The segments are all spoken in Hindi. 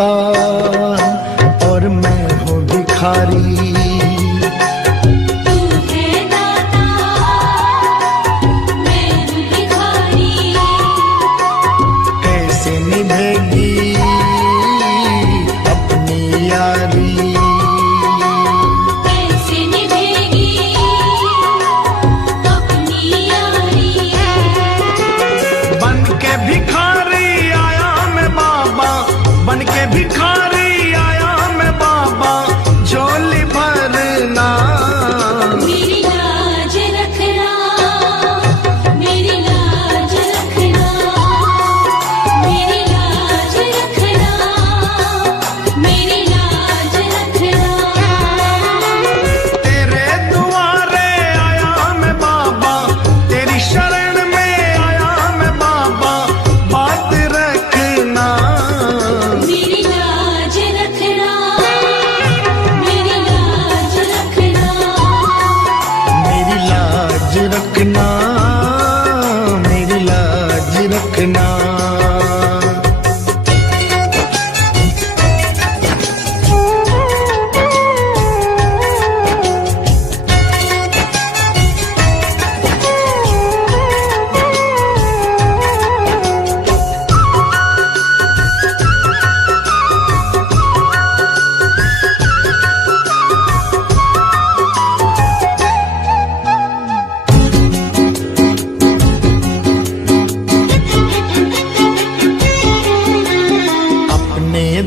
दाता और मैं हूँ भिखारी।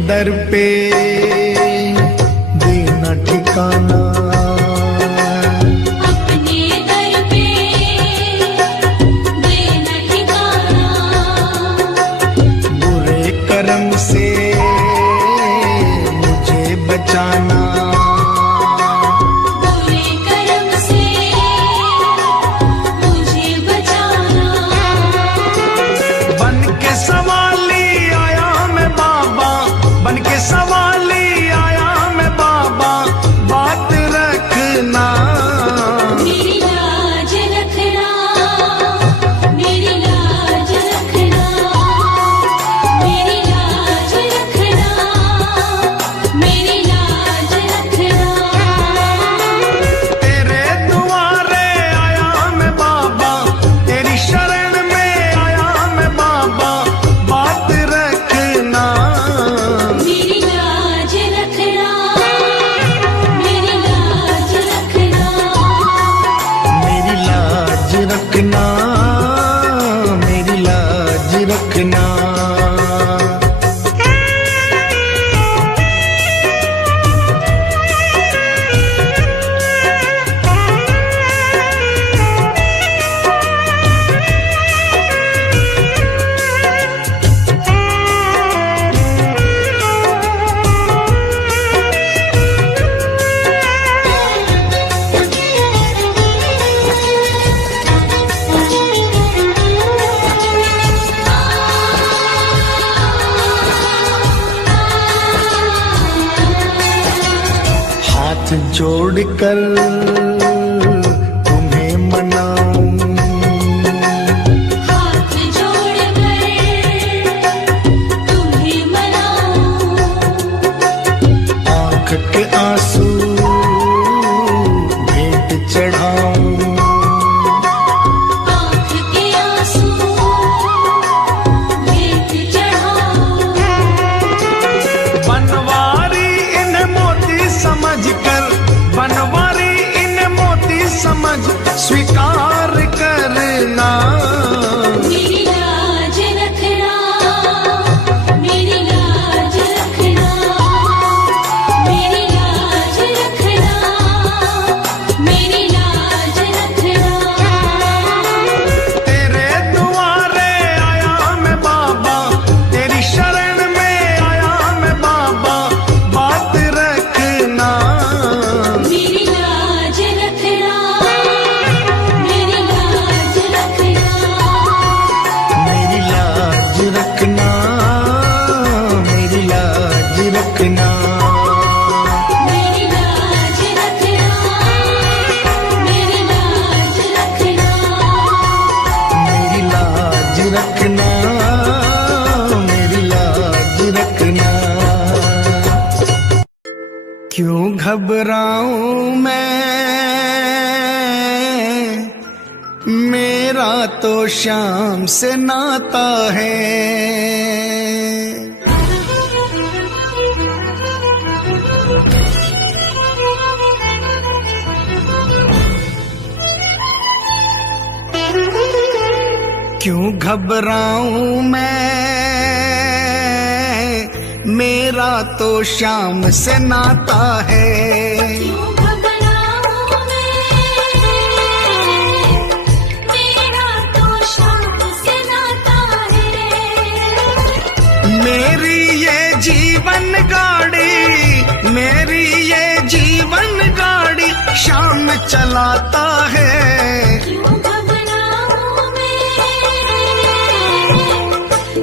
दर पे देना ठिकाना, अपने दर पे देना ठिकाना, बुरे कर्म से मुझे बचाना, बुरे कर्म से मुझे बचाना। बन के सवाली आया मैं बाबा, बन के सवाली आया मैं बाबा, बात रखना, मेरी लाज रखना, मेरी लाज रखना, मेरी लाज रखना, मेरी लाज रखना। तेरे दुआरे आया मैं बाबा, तेरी शरण में आया मैं बाबा, बात रखना, मेरी लाज रखना, मेरी लाज रखना, मेरी लाज रखना, मेरी लाज रखना। हाथ जोड़कर तुम्हें मनाऊं, हाथ जोड़कर तुम्हें मनाऊं, आँख के आंसू भेंट चढ़ाऊं, आँख के आंसू भेंट चढ़ाऊं। बनवारी इन मोती समझकर, बनवारी इन मोती समझ स्वीकार करना, मेरी लाज रखना, मेरी लाज रखना, मेरी क्यों घबराऊं मैं, मेरा तो शाम से नाता है। क्यों घबराऊं मैं, मेरा तो शाम से नाता है। क्यों घबराऊं मैं, मेरा तो शाम से नाता है। मेरी ये जीवन गाड़ी, मेरी ये जीवन गाड़ी शाम चलाता है। क्यों घबराऊं मैं,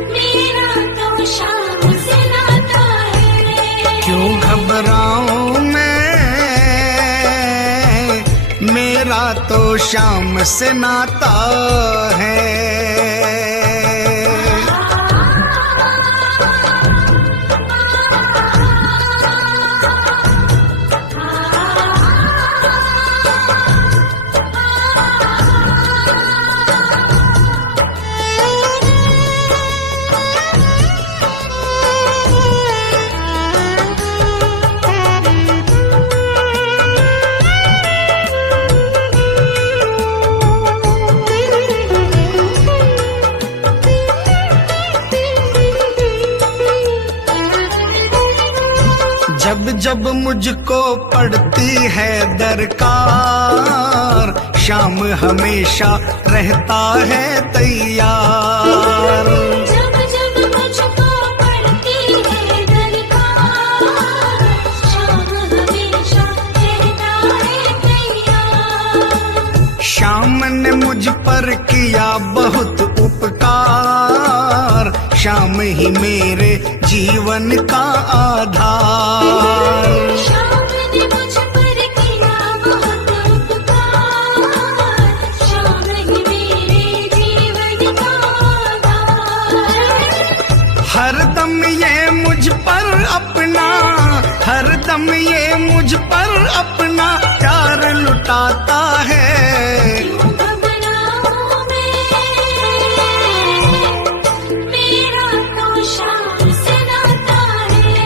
मेरा तो शाम से नाता है। क्यों घबराऊं मैं, मेरा तो शाम से नाता है। जब जब मुझको पड़ती है दरकार, शाम हमेशा रहता है तैयार। जब जब मुझको पड़ती है दरकार, शाम हमेशा रहता है तैयार। शाम ने मुझ पर किया बहुत उपकार, शाम ही मेरे जीवन का आधार। शाम ने मुझ पर किया बहुत उपकार, शाम ही मेरे जीवन का आधार। हरदम ये मुझ पर अपना, हरदम ये मुझ पर अपना प्यार लुटाता है। क्यों घबराऊं मैं, मेरा तो शाम से नाता है।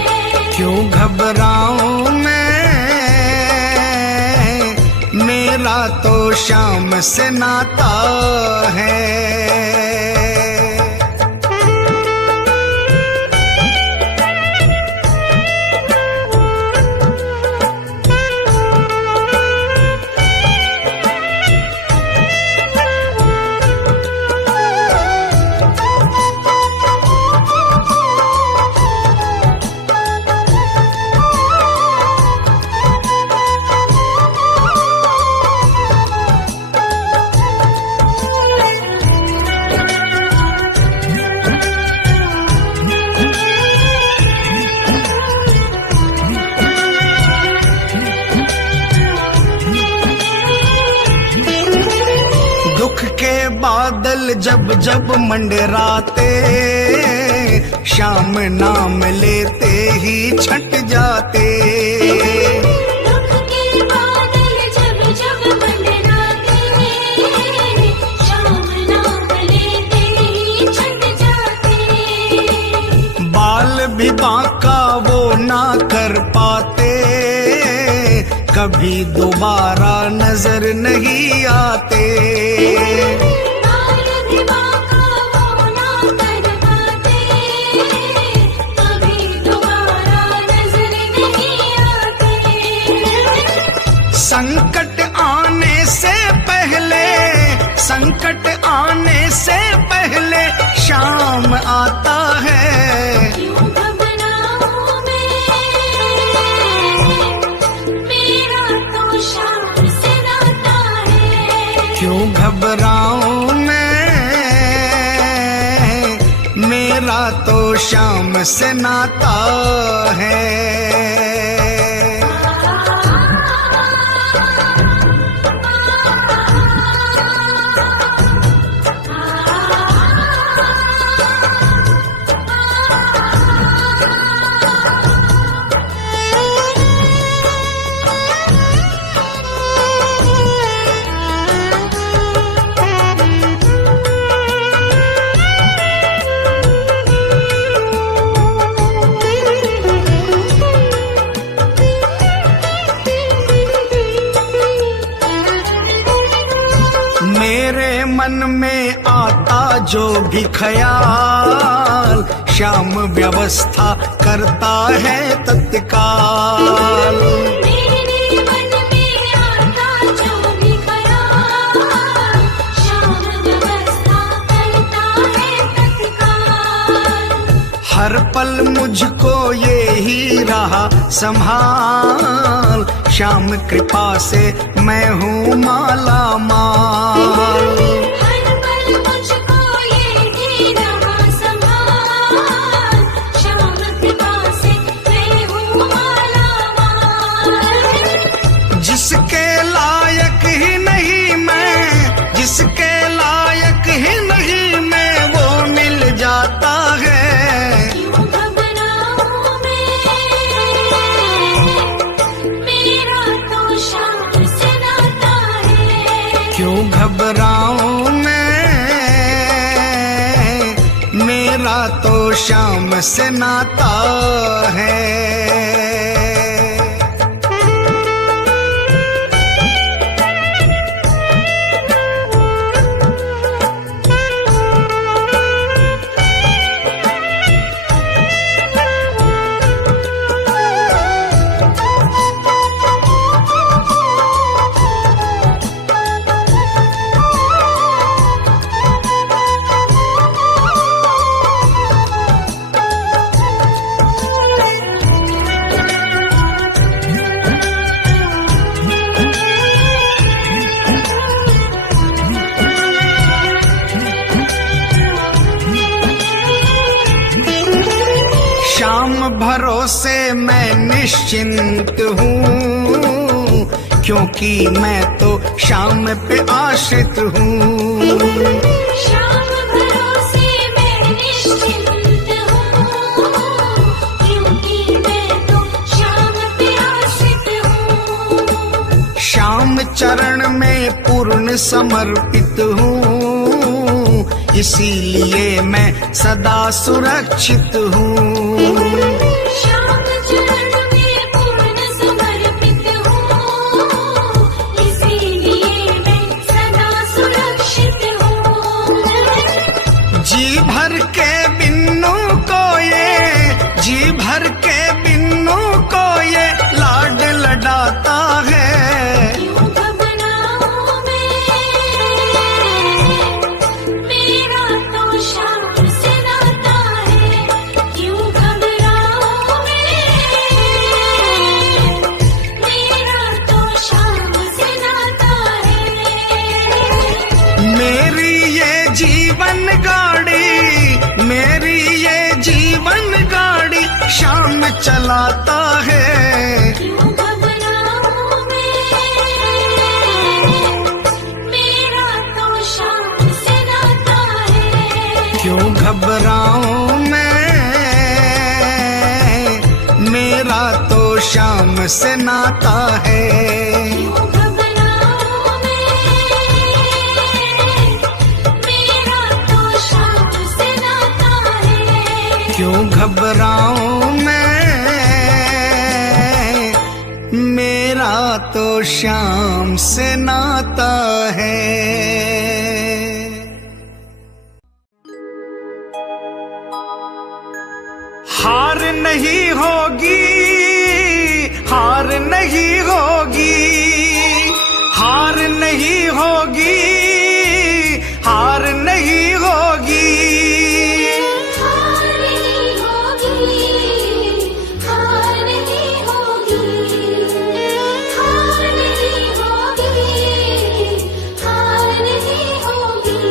क्यों घबराऊं मैं, मेरा तो शाम से नाता है। दुख के बादल जब जब मंडराते, शाम नाम लेते ही छट जाते। दुख के बादल जब जब मंडराते, शाम नाम लेते ही छट जाते। बाल भी बांका वो ना कर पाते, कभी दोबारा नजर नहीं आते। बाल भी बांका वो ना कर पाते, कभी दोबारा नजर नहीं आते। संकट आने से पहले, संकट आने से पहले शाम आता है। क्यों घबराऊं मैं, मेरा तो शाम से नाता है। क्यों घबराऊं मैं, मेरा तो शाम से नाता है। मन में आता जो भी ख्याल, श्याम व्यवस्था करता है तत्काल। मेरे मन में आता जो भी ख्याल, श्याम व्यवस्था करता है तत्काल। हर पल मुझको ये ही रहा संभाल, श्याम कृपा से मैं हूँ माला माल। हर पल मुझको ये ही रहा संभाल, श्याम कृपा से मैं हूँ माला माल। जिसके लायक ही नहीं मैं, जिसके लायक ही नहीं मैं, वो मिल जाता है। क्यों घबराऊं मैं, मेरा तो श्याम से नाता है। क्यों घबराऊं मैं, मेरा तो श्याम से नाता है। श्याम भरोसे मैं निश्चिंत हूँ, क्योंकि मैं तो श्याम पे आश्रित हूँ। श्याम भरोसे मैं निश्चिंत हूँ, क्योंकि मैं तो श्याम पे आश्रित हूँ। श्याम चरण में पूर्ण समर्पित हूँ, इसीलिए मैं सदा सुरक्षित हूँ। श्याम चरण में पूर्ण समर्पित हूँ, इसीलिए मैं सदा सुरक्षित हूँ। जी भर के बिन्नू को ये, जी भर के बिन्नू को ये लाड लडाता है। क्यों घबराऊं मैं, मेरा तो श्याम से नाता है। क्यों घबराऊं मैं, मेरा तो श्याम से नाता है। मेरी ये जीवन गाड़ी, मेरी ये जीवन गाड़ी श्याम चलाता है। क्यों घबराऊं मैं, मेरा तो श्याम से नाता है। क्यों घबराऊं मैं, मेरा तो श्याम से नाता है। क्यों घबराऊं मैं, मेरा तो श्याम से नाता है। क्यों घबराऊं मैं, मेरा तो श्याम से नाता है। हार नहीं होगी, हार नहीं होगी, हार नहीं होगी, हार नहीं होगी। हार नहीं होगी, हार नहीं होगी, हार नहीं होगी, हार नहीं होगी।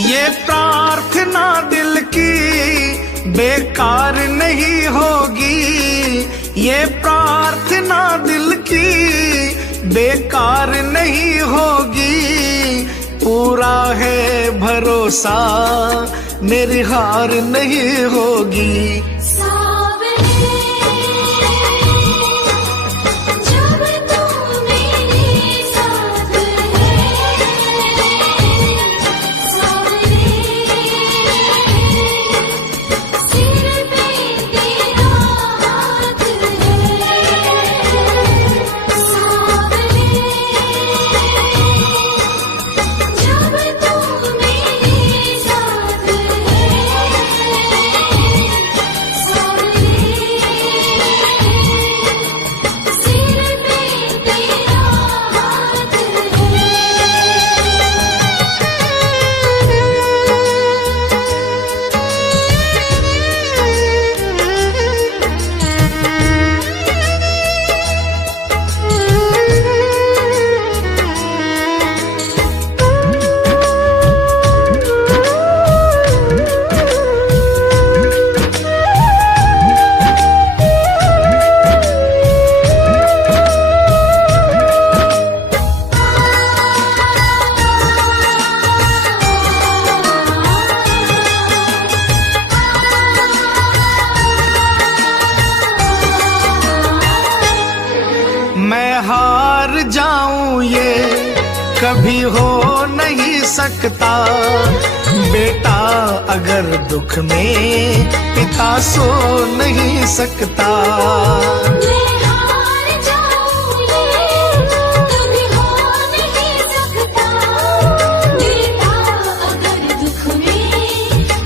ये प्रार्थना दिल की बेकार नहीं होगी ये प्रार्थना दिल की, बेकार नहीं होगी। पूरा है भरोसा मेरी हार नहीं होगी। जब तू मेरे साथ है, सावरे सिर पे तेरा हाथ है, सावरे जब तू मेरे साथ है, सावरे सिर पे तेरा हाथ मैं हार जाऊं ये कभी हो नहीं सकता। बेटा अगर दुख में पिता सो नहीं सकता। मैं हार जाऊं ये कभी हो नहीं सकता। बेटा अगर दुख में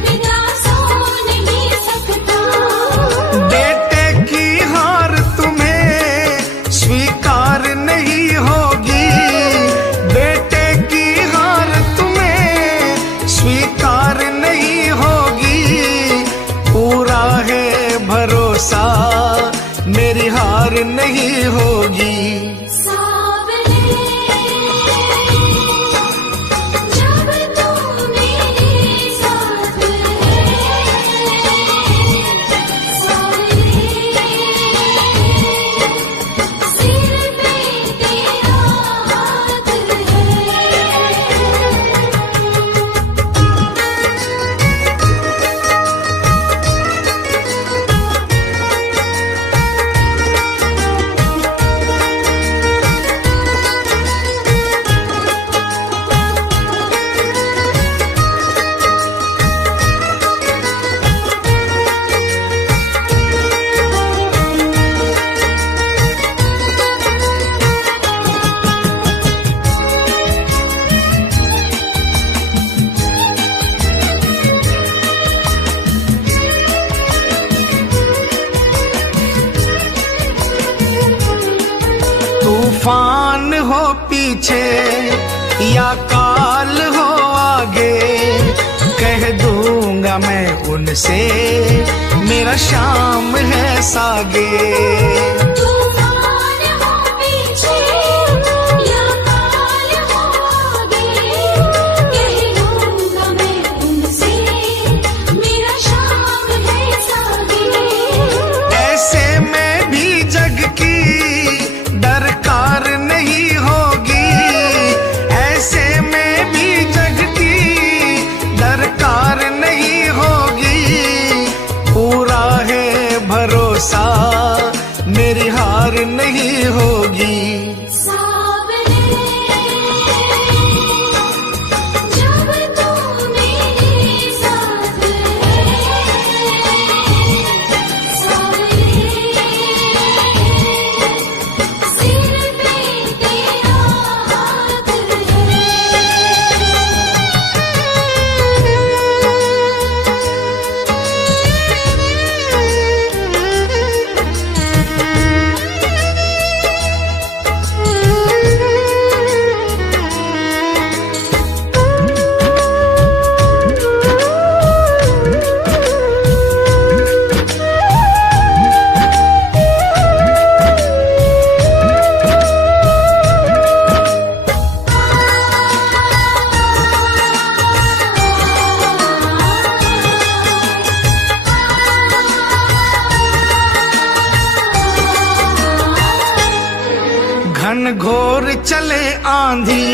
पिता सो नहीं सकता। बेटे की हार तुम्हें स्वीकार नहीं होगी। बेटे की हार तुम्हें स्वीकार नहीं होगी। पूरा है भरोसा मेरी हार नहीं होगी। सावरे जब तू मेरे साथ है, सावरे सिर पे तेरा हाथ है। तूफान हो पीछे या काल हो आगे, कह दूंगा मैं उनसे मेरा शाम है सागे। तूफान हो पीछे या काल हो आगे, कह दूंगा मैं उनसे मेरा शाम है सागे। ऐसे में भी जग की दरकार नहीं होगी। ऐसे में भी जग की दरकार नहीं होगी। पूरा है भरोसा मेरी आंधी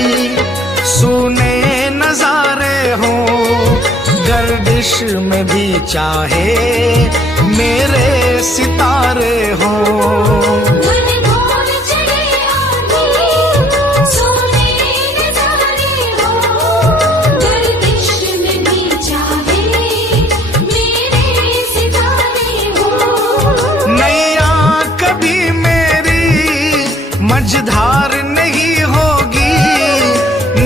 सुने नजारे हो, गर्दिश में भी चाहे मेरे सितारे हो। घनघोर चले आंधी, सोने नजारे हो, गर्दिश में भी चाहे मेरे सितारे हो। नैया कभी मेरी मझधार नहीं होगी,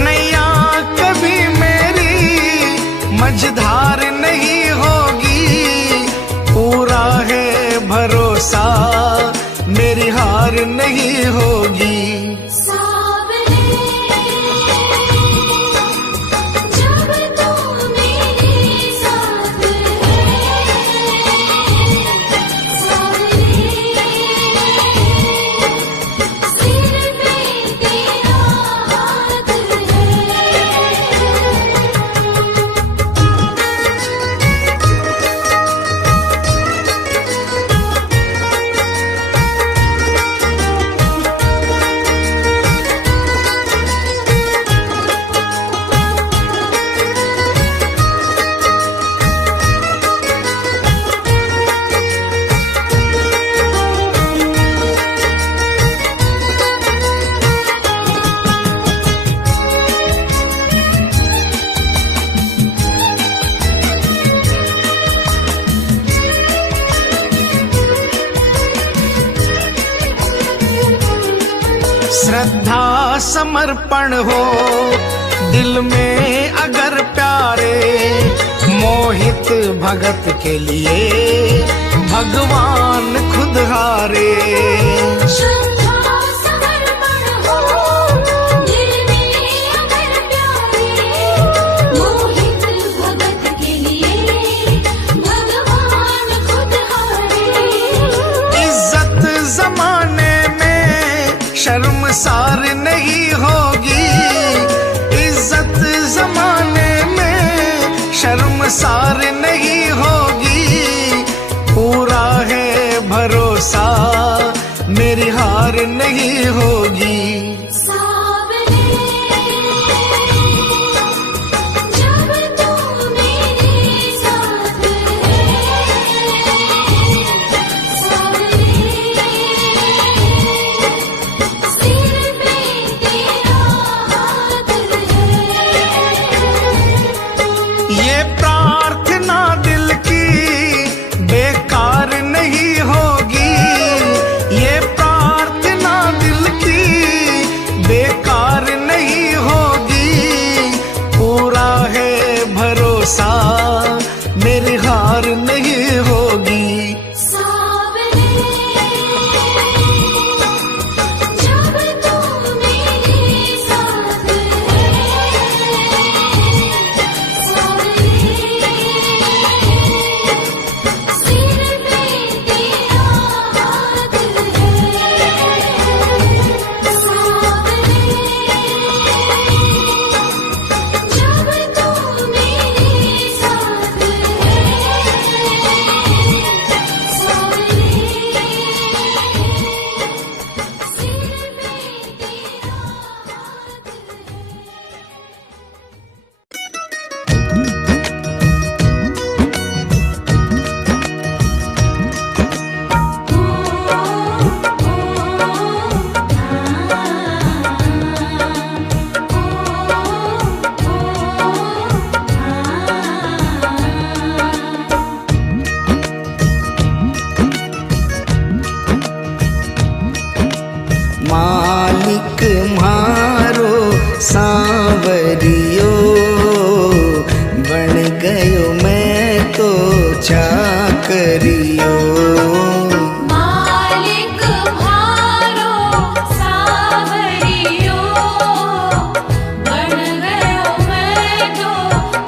नैया कभी मेरी मझधार नहीं होगी, पूरा है भरोसा मेरी हार नहीं होगी। सावरे जब तू मेरे साथ है, सावरे सिर पे तेरा हाथ है। श्रद्धा समर्पण हो दिल में अगर प्यारे, मोहित भगत के लिए भगवान खुद हारे। श्रद्धा समर्पण हो दिल में अगर प्यारे, मोहित भगत के लिए भगवान खुद हारे। इज्जत जमाने में शर्मसार नहीं होगी, इज्जत जमाने में शर्मसार नहीं होगी, पूरा है भरोसा मेरी हार नहीं होगी। सावरे जब तू मेरे साथ है, सावरे सिर पे तेरा हाथ है। ये प्रार्थना दिल की बेकार नहीं होगी, ये प्रार्थना दिल की बेकार नहीं होगी, पूरा है भरोसा मेरी हार नहीं होगी। सावरे जब तू मेरे साथ है, सावरे सिर पे तेरा हाथ है। सावरे जब तू मेरे साथ मालिक मारो सांवरियो, बन गयो मैं तो चाकरियो। मालिक भारो सावरियो, बन गयो मैं तो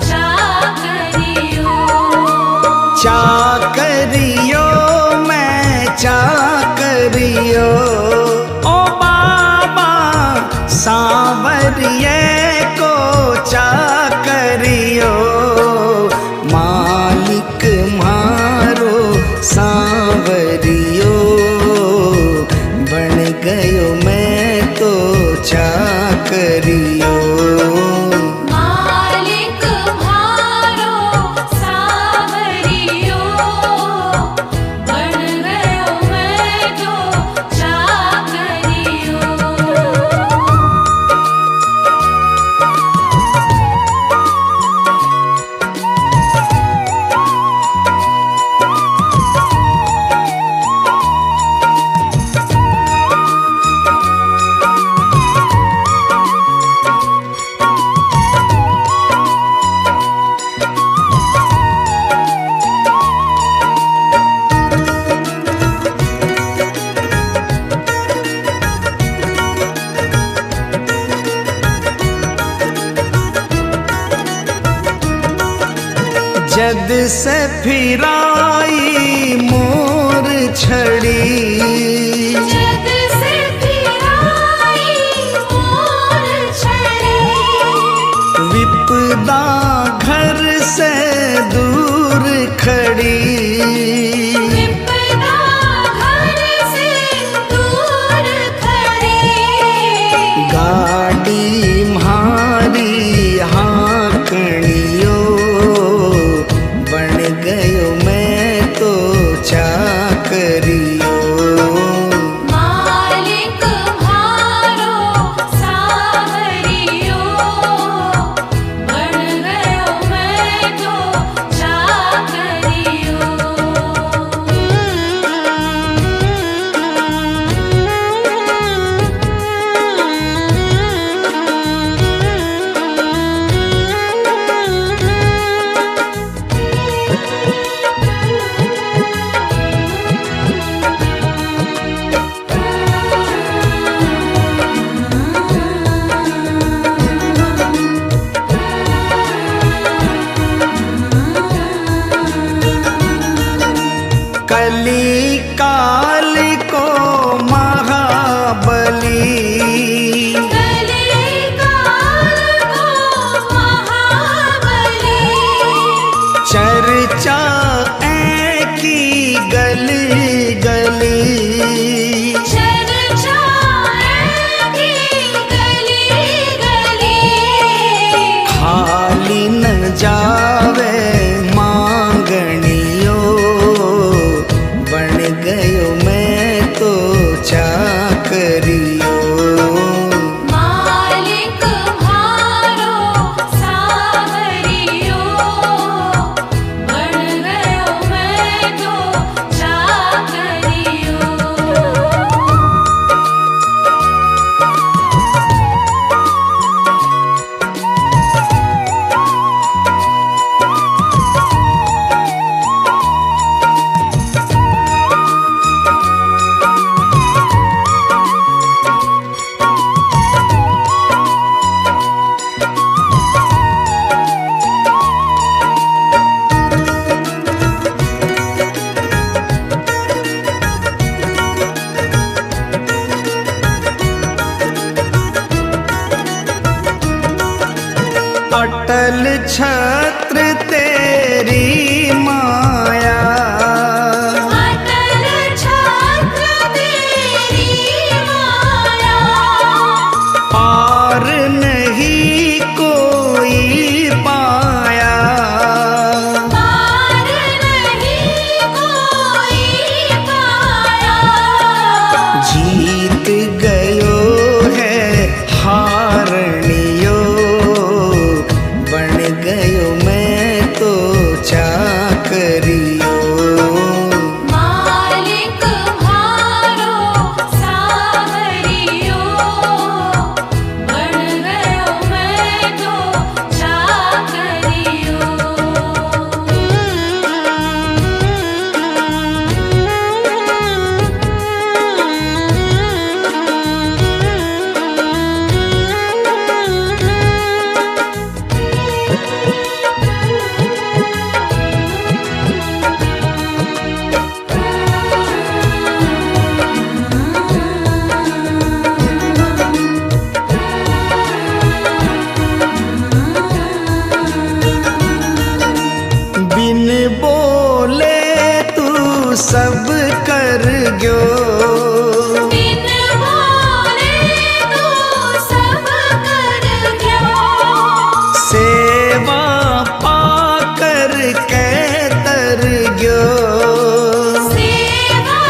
चाकरियो। चाकरियो मैं चाकरियो, ओ बाबा सांवरिये को चाकरियो। मालिक मारो जद से फिराई मोर छड़ी, जद से फिराई मोर छड़ी, विपदा घर से दूर खड़ी, विपदा घर से दूर खड़ी, गाड़ी म्हारी हाँकणियो, बन गयो मैं तो चाकरियो। मालिक म्हारो सावरियो, बन गयो मैं तो चाकरियो। कली काल को महाबली, कली काल को महाबली, चर्चा की गली गली, चर्चा की गली गली, खाली न जावे मांगणियो, बन गयो मैं तो चाकरियो। मालिक म्हारो सावरियो, बन गयो मैं तो चाकरियो। अटल छत्र तेरी माया, अटल छत्र तेरी माया, पार नहीं कोई पाया, पार नहीं कोई पाया, जीत गयो है हारनियो, बन गयो मैं तो चाकरियो। मालिक म्हारो सावरियो, बन गयो मैं तो चाकरियो। बिन बोले तू सब कर गयो, बिन बोले तू सब कर गयो, सेवा पाकर के तर गयो, सेवा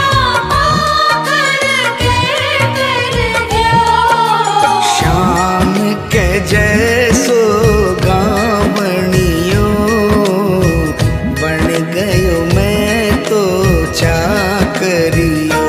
पाकर के कर गयो, श्याम के जैसो गावणियो, बन गयो मैं तो चाकरियो।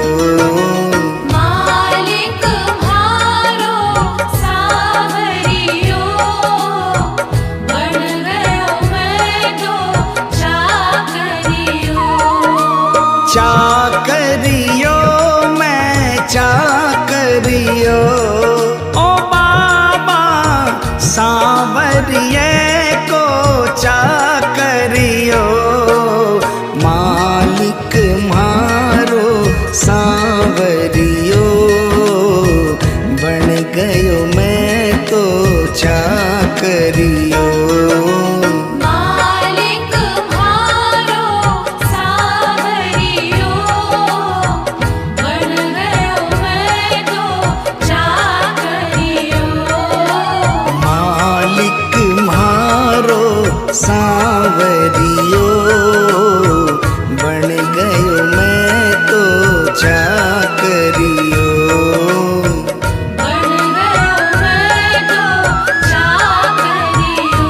करियो। मालिक म्हारो सावरियो, बन गयो मैं तो चाकरियो। मालिक म्हारो सांवरियो, बन गयो मैं तो चाकरियो। बन गयो मैं तो चाकरियो।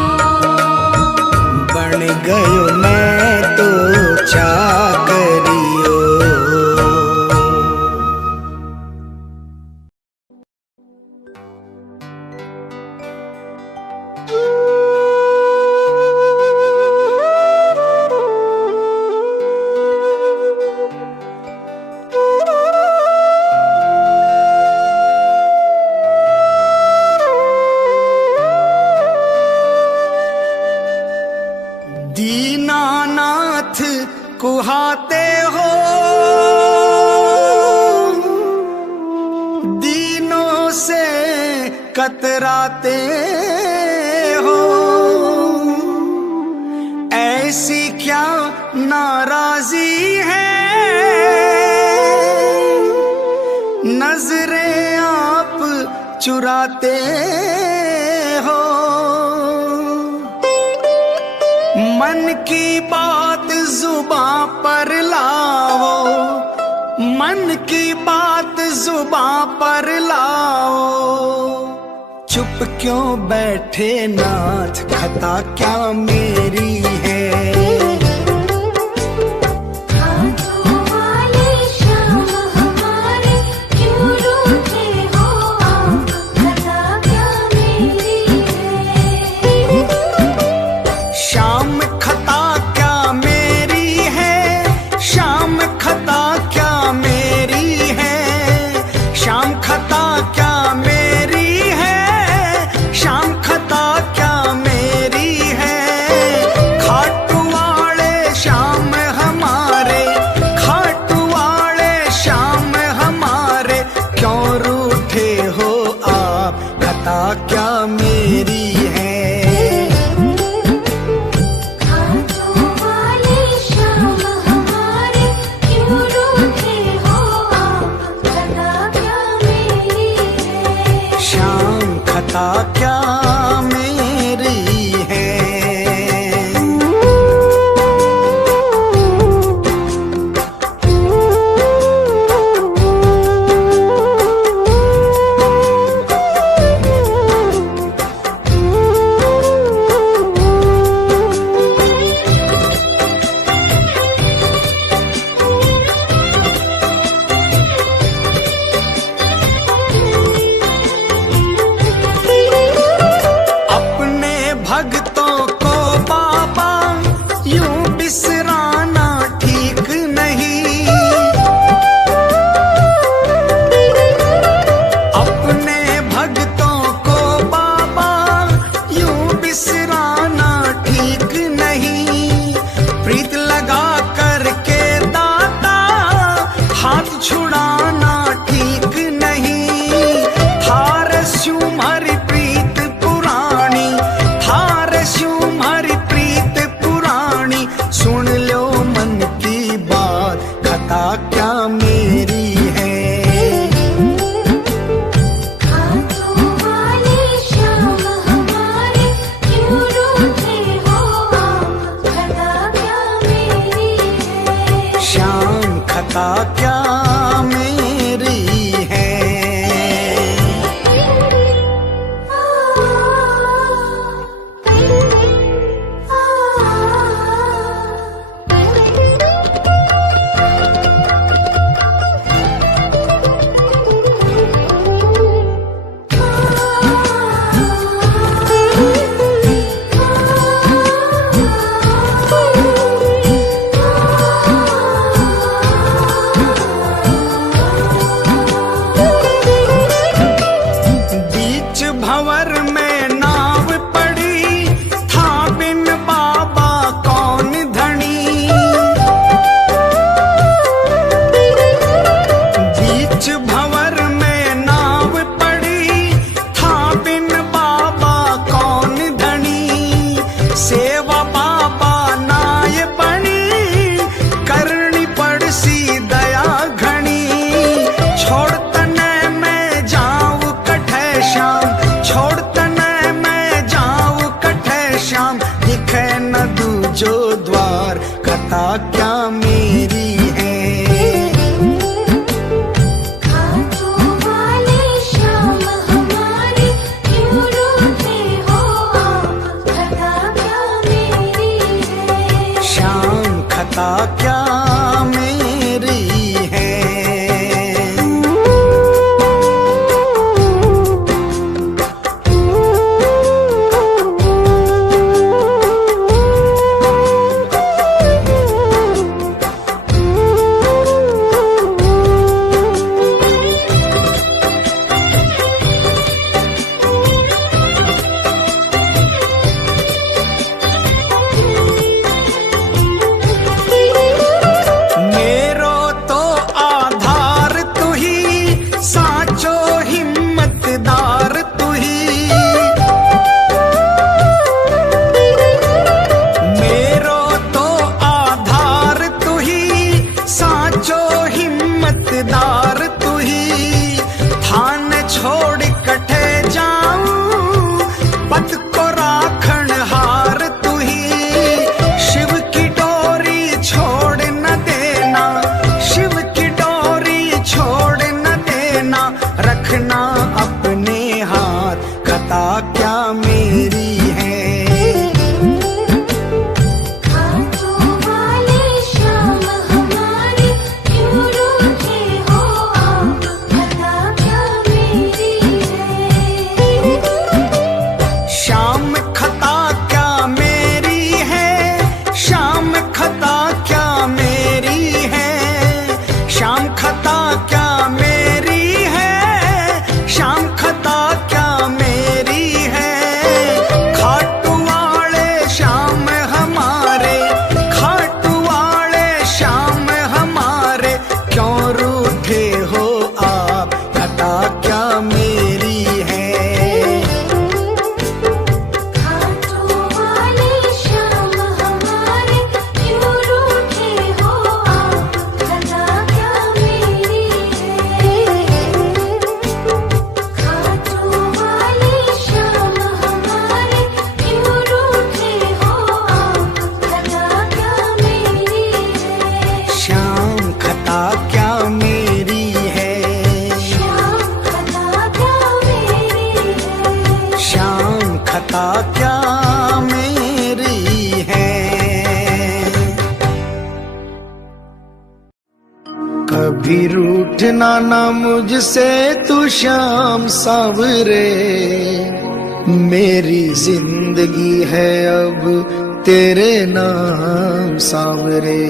बन गयो मैं तो चाकरियो। दीनानाथ कुहाते हो, दीनों से कतराते हो। ऐसी क्या नाराजी है, नजरें आप चुराते हो। मन की बात जुबां पर लाओ, मन की बात जुबां पर लाओ। चुप क्यों बैठे नाथ, खता क्या मेरी है। हाथों वाले श्याम हमारे, क्यों रूठे हो आप, खता क्या मेरी है। शाम खता क्या मेरी है, शाम खता क्या मेरी है। शाम खता क्या मेरी है, शाम खता क्या मेरी है। खाटू वाले श्याम हमारे, खाटू वाले श्याम हमारे, क्यों रूठे हो आप, खता क्या मेरी है। हाथों वाले श्याम हमारे, क्यों रूठे हो आप, खता क्या मेरी है। शाम खता क्या मेरी है। अपने भक्तों को बाबा यूं बिसराना ठीक नहीं। अपने भक्तों को बाबा यूं बिसराना ठीक नहीं। प्रीत लगा करके दाता हाथ छुड़ाना ठीक नहीं। थार तुम्हारी प्रीत पुरानी, थार तुम्हारी प्रीत पुरानी। सुन लो मन की बात, खता क्या मेरी है। हाथों वाले श्याम हमारे, क्यों रूठे हो आप, खता क्या मेरी है। शाम खता क्या मेरी है। खता क्या मेरी है। खाटू वाले श्याम हमारे क्यों रूठे हो आप, खता क्या मेरी है। श्याम खता क्या मेरी है। रखना अपने हाथ, खता क्या मेरी है। खाटू वाले श्याम हमारे क्यों रूठे हो आप, खता क्या मेरी है। श्याम खता क्या मेरी है, श्याम खता क्या मेरी है। श्याम खता क्या मेरी है, श्याम खता क्या मेरी है। खाटू वाले श्याम हमारे, खाटू वाले श्याम हमारे क्यों रूठे हो आप, खता क्या मेरी है। खाटू वाले श्याम हमारे क्यों रूठे हो आप, खता क्या मेरी है। खाटू वाले श्याम हमारे क्यों रूठे हो आप, खता क्या मेरी है। श्याम खता क्या मेरी है। श्याम खता क्या मेरी है। श्याम खता क्या मेरी है। कभी रूठना ना मुझसे तू श्याम सावरे, मेरी जिंदगी है अब तेरे नाम सावरे।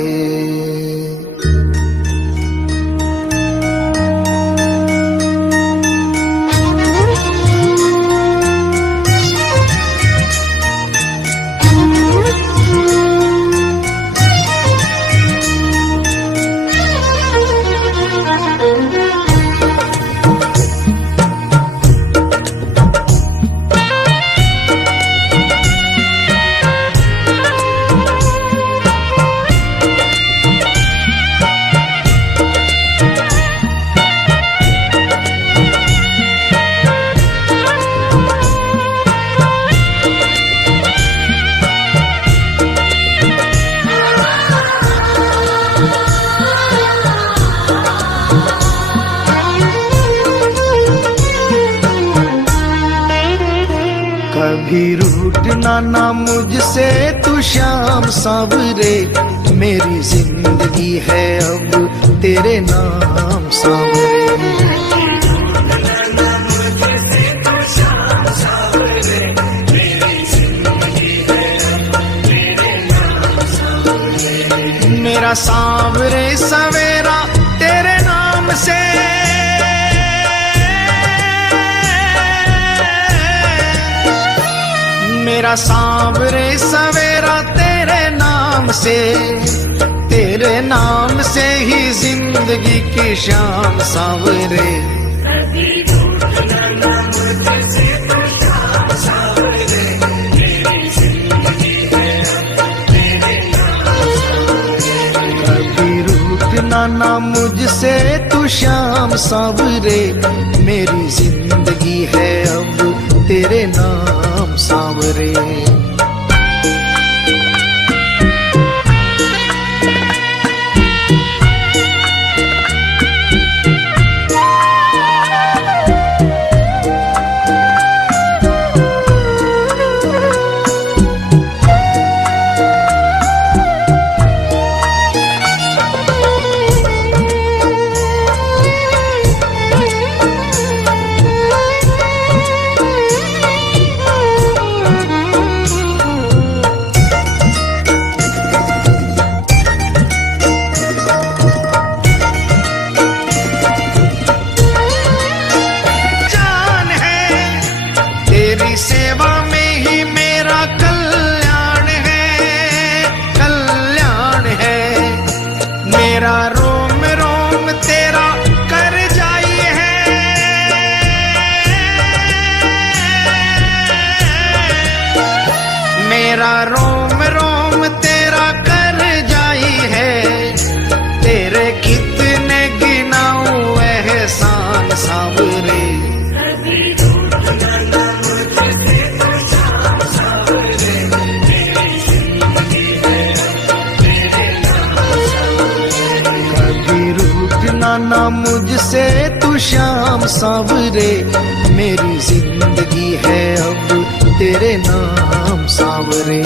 कभी रूठना ना मुझसे तू श्याम सावरे, मेरी जिंदगी है अब तेरे नाम सावरे। मेरा सांवरे सवेरा तेरे नाम से, मेरा सांवरे सवेरा तेरे नाम से, तेरे नाम से ही जिंदगी की शाम सांवरे। कभी रूठना ना मुझसे तू श्याम सांवरे, मेरी जिंदगी है अब तेरे नाम सांवरे। मेरा रोम रोम तेरा कर जाई है, तेरे कितने गिनाऊं एहसान सांवरे। कभी रूठना ना मुझसे तू श्याम सांवरे, मेरी जिंदगी है अब तेरे नाम सांवरे।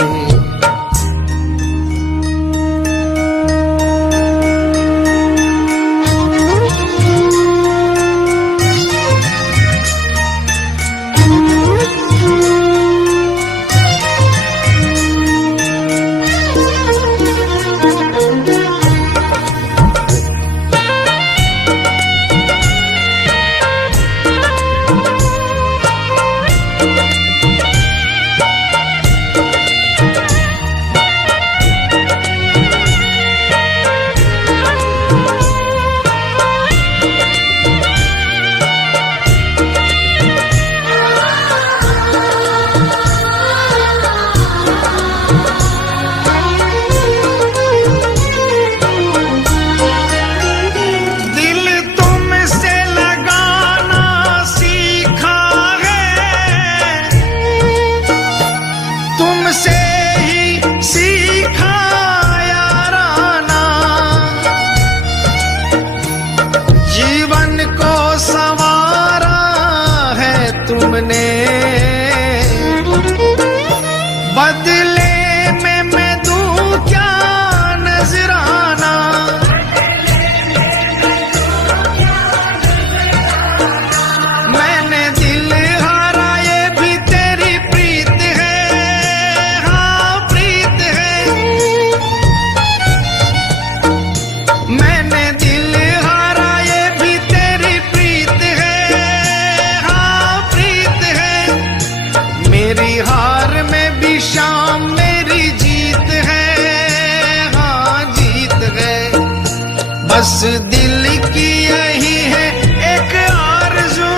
बदले में मैं दूं क्या नजराना, मैंने दिल हारा ये भी तेरी प्रीत है, हाँ प्रीत है। मैंने दिल हारा ये भी तेरी प्रीत है, हाँ प्रीत है। मेरी हार में भी शाम मेरी जीत है, हाँ जीत है। बस दिल की यही है एक आरज़ू,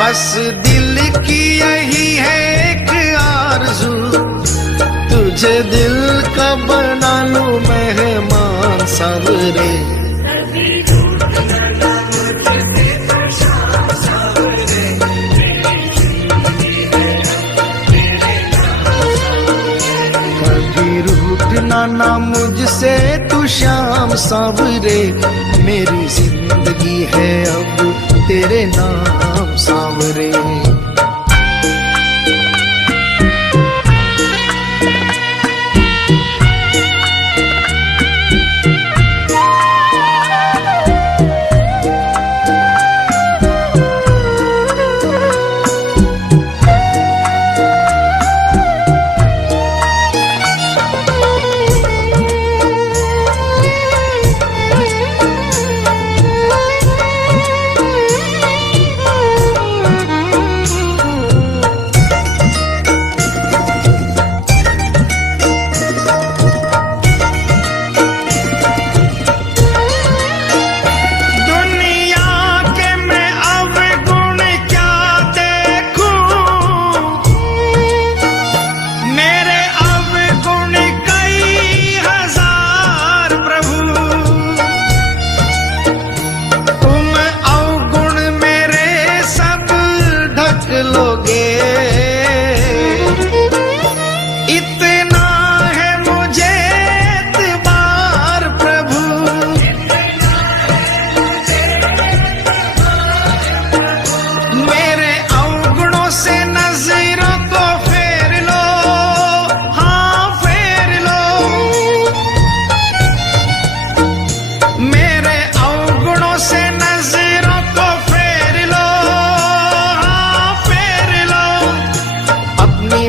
बस दिल की यही है एक आरज़ू, तुझे दिल का बना लूं मेहमान सांवरे। रूठना ना मुझसे तू श्याम सांवरे, मेरी जिंदगी है अब तेरे नाम सांवरे।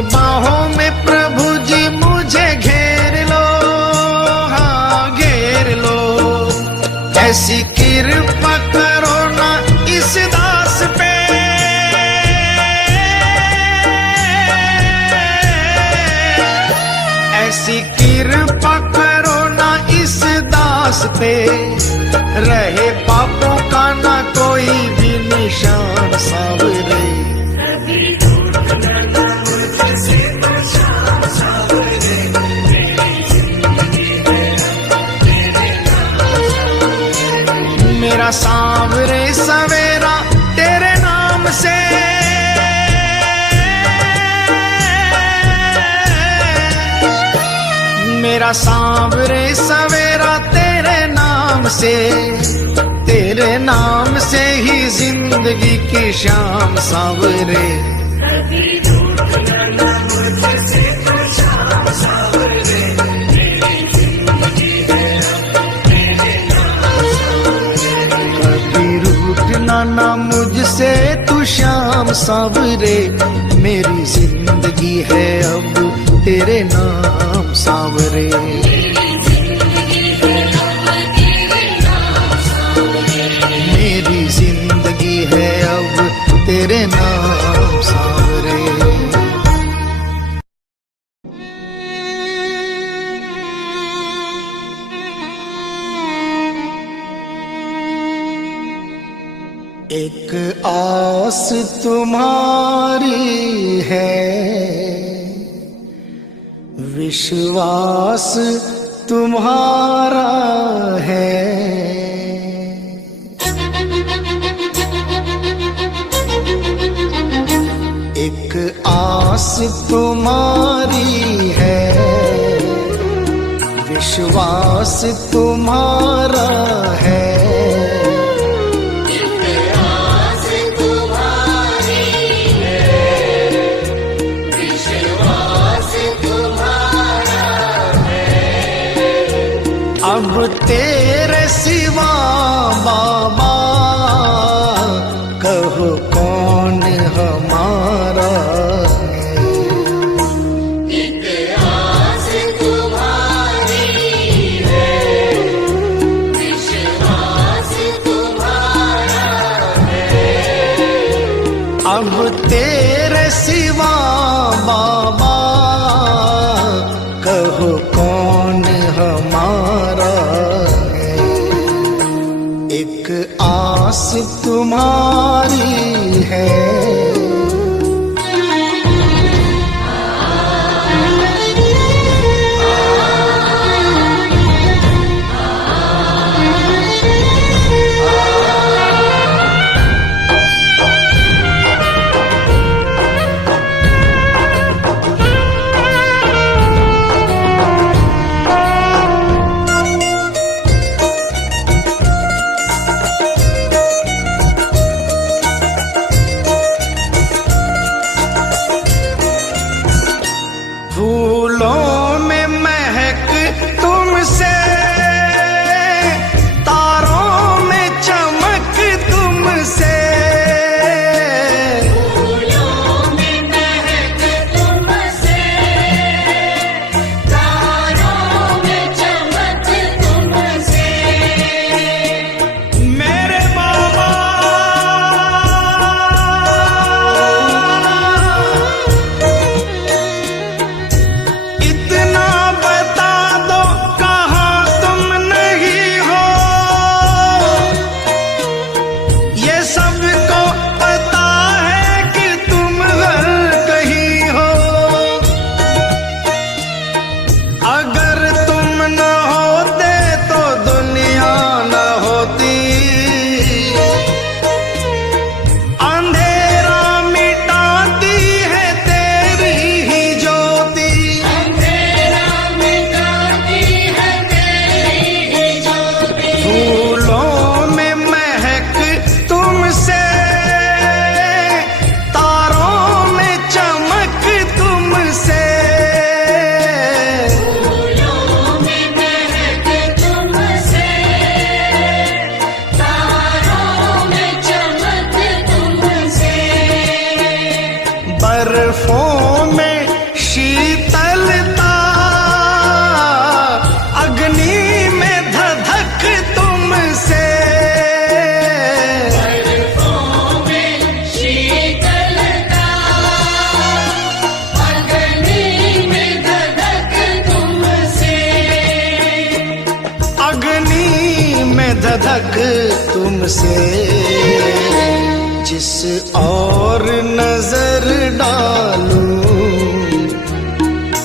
बाहों में प्रभु जी मुझे घेर लो, हाँ घेर लो। ऐसी कृपा करो ना इस दास पे, ऐसी कृपा करो ना इस दास पे, रहे पापों का ना कोई भी निशान सा मेरा सांवरे सवेरा तेरे नाम से ही जिंदगी की शाम सांवरे। कभी रूठना ना मुझसे तू शाम सांवरे, मेरी जिंदगी है अब तेरे नाम सांवरे। मेरी जिंदगी है अब तेरे नाम सांवरे। एक आस तुम्हारी है, विश्वास तुम्हारा है। एक आस तुम्हारी है, विश्वास तुम्हारा है। अब तेरे सिवा बाबा कहो कौन हमारा है। एक आस तुम्हारी है, विश्वास तुम्हारा है। अब तेरे सिवा बाबा कहो कौन हमारा है। एक आस तुम्हारी है। फूलों में महक तुमसे, तारों में चमक तुमसे। फूलों में महक तुमसे, तारों में चमक तुमसे। मेरे बाबा इतना बता दो कहाँ तुम नहीं हो, ये सबको पता है कि तुम हर कहीं हो। अगर तुम न होते तो दुनिया न होती, अंधेरा मिटाती है तेरी ही ज्योति। अंधेरा मिटाती है तेरी ही ज्योति। फूलों में महक तुमसे, तारों में चमक तुमसे। फूलों में महक तुमसे, तारों में चमक तुमसे। बर्फों में शीतलता, अग्नि में धधक तुमसे। बर्फों में शीतलता, अग्नि में धधक तुमसे। अग्नि में धधक तुमसे। जिस और नजर डालूं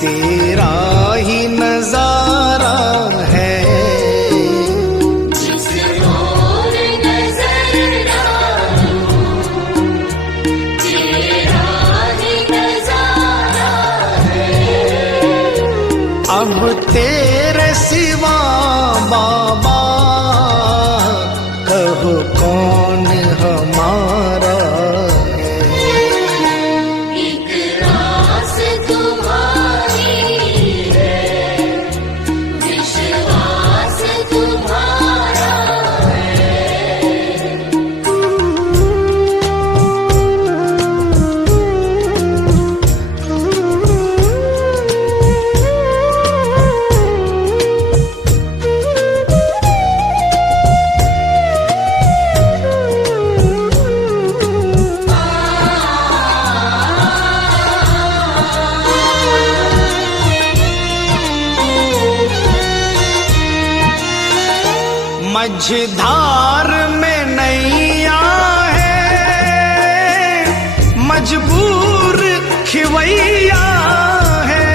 तेरा ही नजारा है। जिस ओर नजर डालूं, तेरा ही नजारा है। अब तेरे सिवा बाबा कहो कौन हमारा है। एक रास तुम्हारी है, विश्वास तुम्हारा मझधार में नैया है, मजबूर खिवैया है।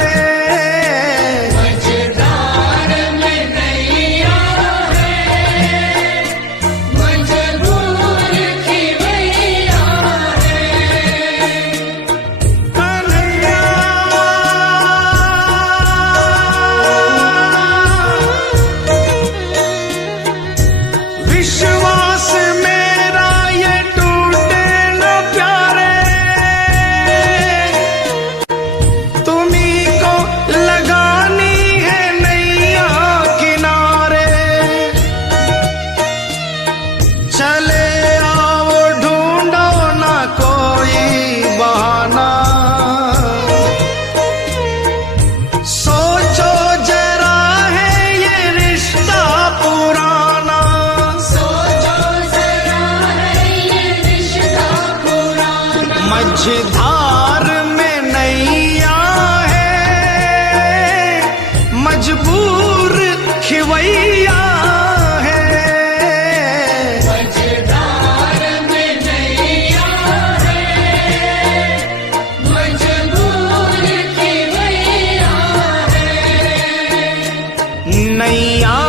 मझधार में नैया है, मजबूर खिवैया है। कन्हैया विश्वास मेरा ये टूटे न प्यारे, तुम्ही को लगानी है नैया किनारे। चले आओ ढूंढो ना कोई बहाना, सोचो जरा है ये रिश्ता पुराना। सोचो जरा है ये रिश्ता पुराना। मझधार में नैया है, मजबूर खिवैया है। मझधार में नैया है, मजबूर खिवैया है। नैया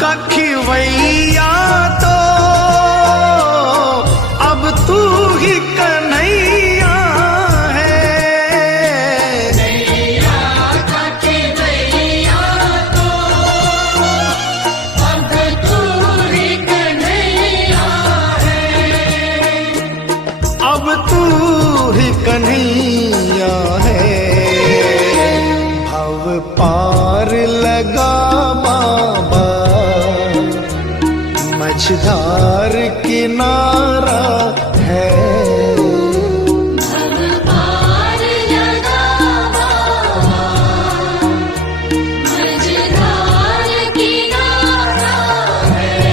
का खिवैया तो अब तू ही कन्हैया है। नैया का खिवैया तो अब तू ही कन्हैया है। अब तू ही कन्हैया है। भव पार लगा बाबा, मझधार किनारा है। भव पार लगा बाबा, मझधार किनारा है।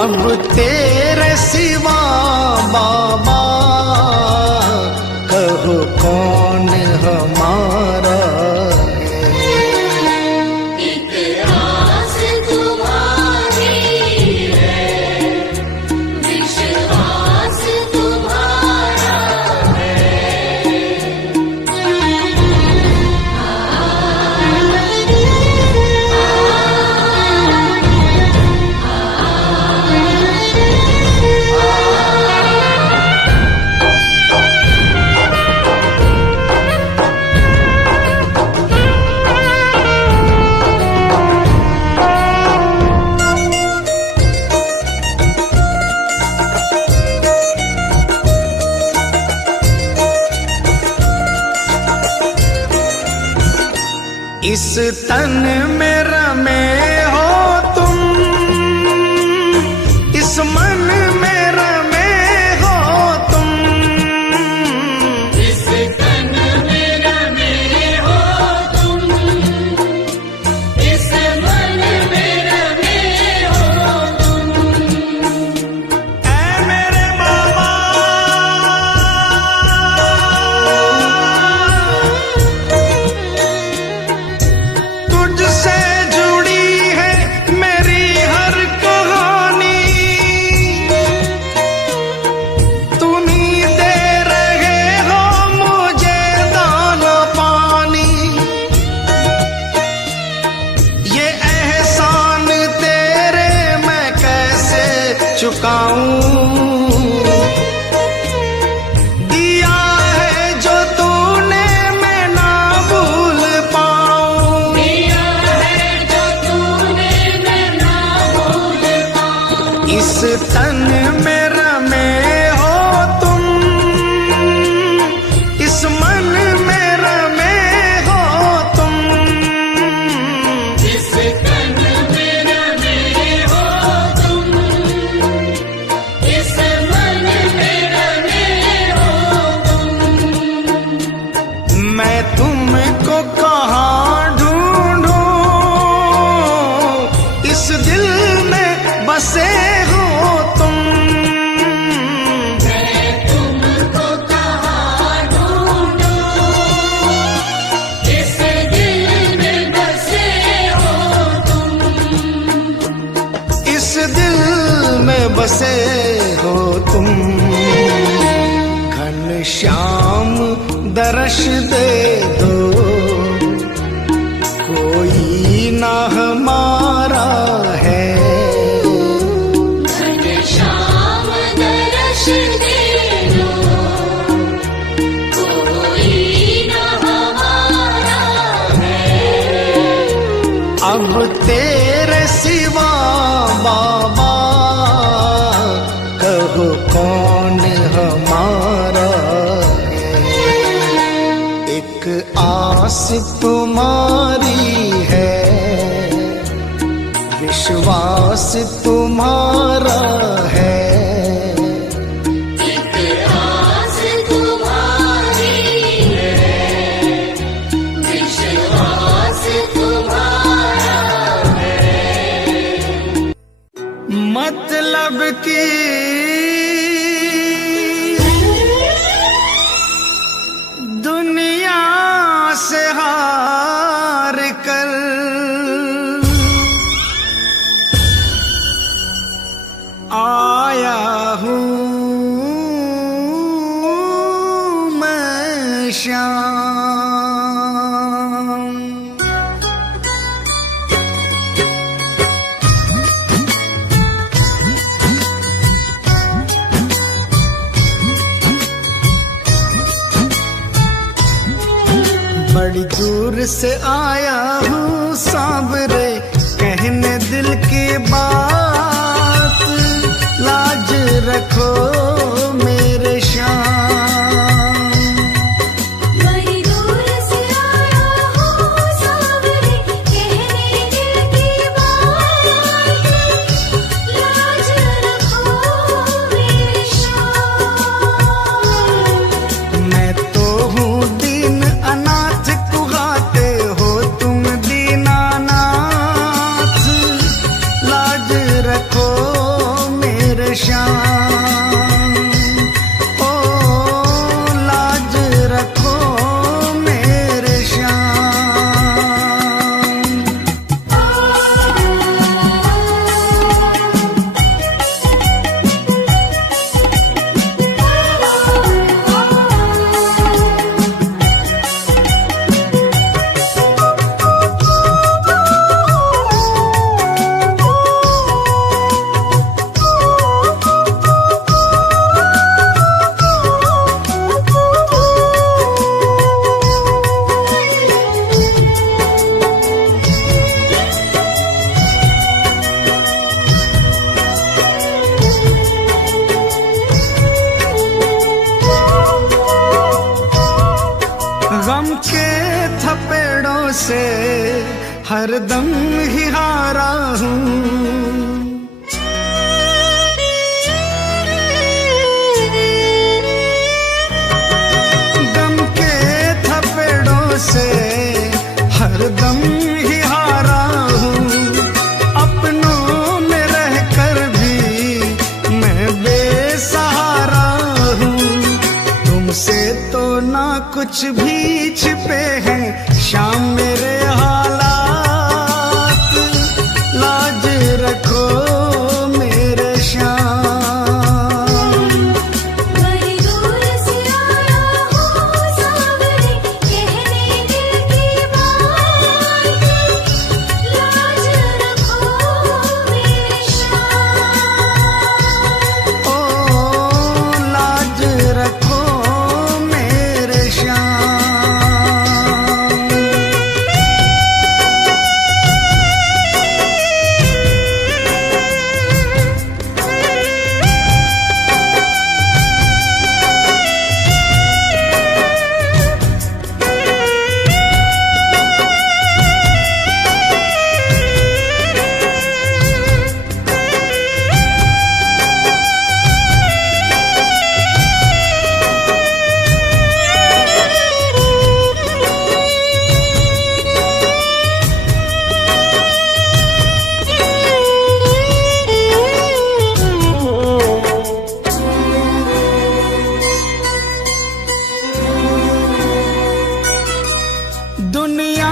अब तेरे सिवा बाबा कहो कौन हमारा है। एक आस तुम्हारी है, विश्वास तुम्हारा इस तन में रमे हो तुम, इस मन में रमे हो तुम। इस तन में रमे हो तुम, इस मन में रमे हो तुम। ऐ मेरे बाबा तुझसे जुड़ी श्याम दर्श दे दो, कोई ना हमारा है। घनश्याम दर्श दे दो, कोई न हमारा है। अब तेरे सिवा बाबा कहो कौन हमारा है। एक आस तुम्हारी है, विश्वास तुम्हारा है। एक आस तुम्हारी है, विश्वास तुम्हारा है। मतलब की दुनिया से हार कर आया हूँ मैं श्याम। बड़ी दूर से आया हूँ सांवरे, कहने दिल की बात, लाज रखो मेरे श्याम। बड़ी दूर से आया हूँ सांवरे, कहने दिल की बात, लाज रखो मेरे श्याम। मैं तो हूँ दीन अनाथ, कुहाते हो तुम दीनानाथ, लाज रखो मेरे श्याम। ओ लाज रखो मेरे श्याम। गम के थपेड़ों से हरदम ही हारा हूँ। गम के थपेड़ों से हरदम ही हारा हूँ। अपनों में रहकर भी मैं बेसहारा हूँ। तुमसे तो ना कुछ भी छिपे हैं श्याम मेरे हालात, लाज रखो मेरे श्याम। बड़ी दूर से आया हूँ सांवरे, कहने दिल की बात, लाज रखो मेरे श्याम। ओ लाज रखो मेरे श्याम। दुनिया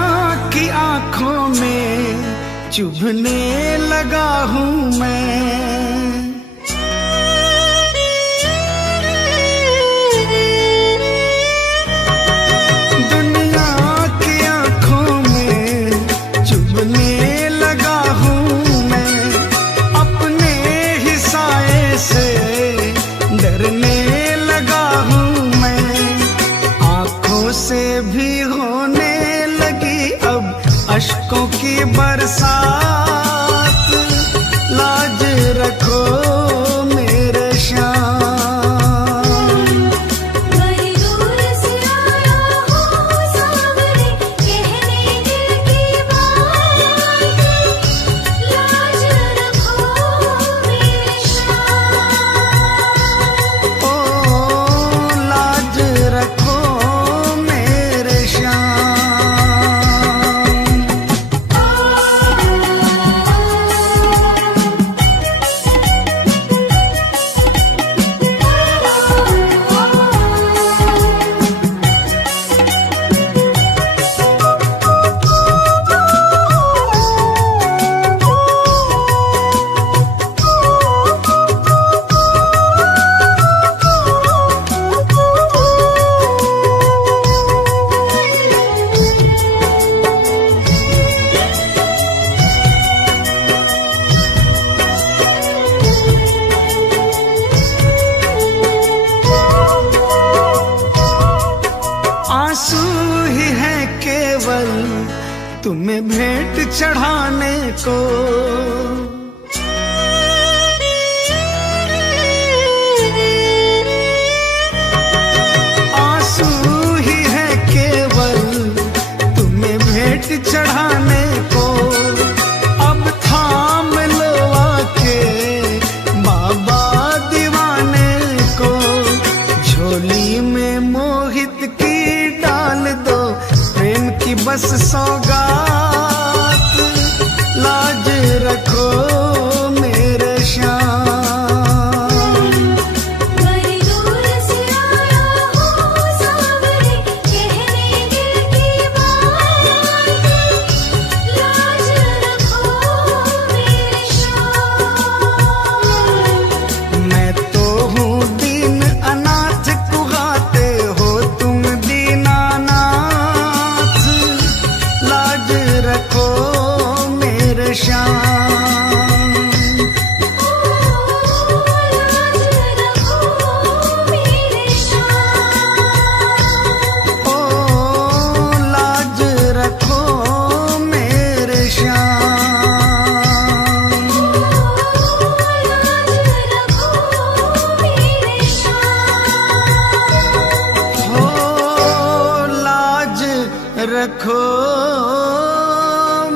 की आंखों में चुभने लगा हूँ मैं। बरसात, लाज रखो मेरे श्याम। बड़ी दूर से आया हूँ सावरे, कहने दिल की बात, लाज रखो मेरे श्याम। ओ लाज रखो मेरे श्याम। आंसू ही है केवल तुम्हें भेंट चढ़ाने को, आंसू ही है केवल तुम्हें भेंट चढ़ाने को। अब थाम लो आके बाबा दीवाने को, झोली में मोहित की डाल दो प्रेम की बस सौगात, लाज रखो मेरे श्याम। बड़ी दूर से आया हूँ सावरे, कहने दिल की बात, लाज रखो मेरे श्याम। मैं तो हूँ दीन अनाथ, कुगाते हो तुम दीनानाथ, लाज रखो मेरे श्याम। लाज रखो मेरे श्याम। ओ लाज रखो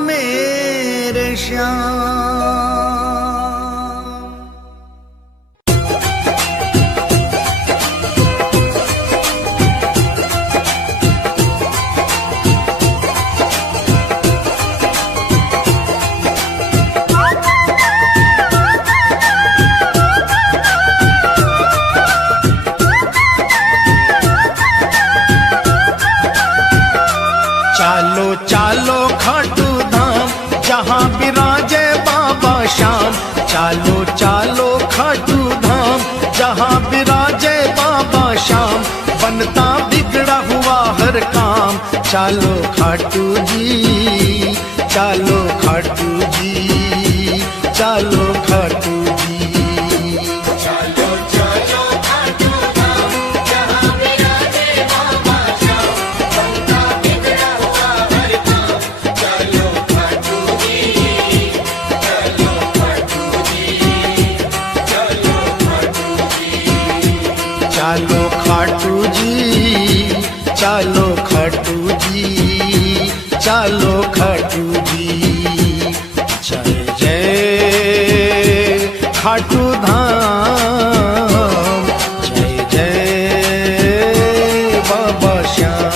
मेरे श्याम। चालो चालो खाटू धाम, जहाँ विराजे बाबा श्याम। चालो चालो खाटू धाम, जहाँ विराजे बाबा श्याम। बनता बिगड़ा हुआ हर काम, चालो खाटू जी, चालो खाटू जी, चालो खाटू जी। चालो खाटू जी, चालो खाटू जी, चालो खाटू जी। जय जय खाटू धाम, जय जय बाबा श्याम।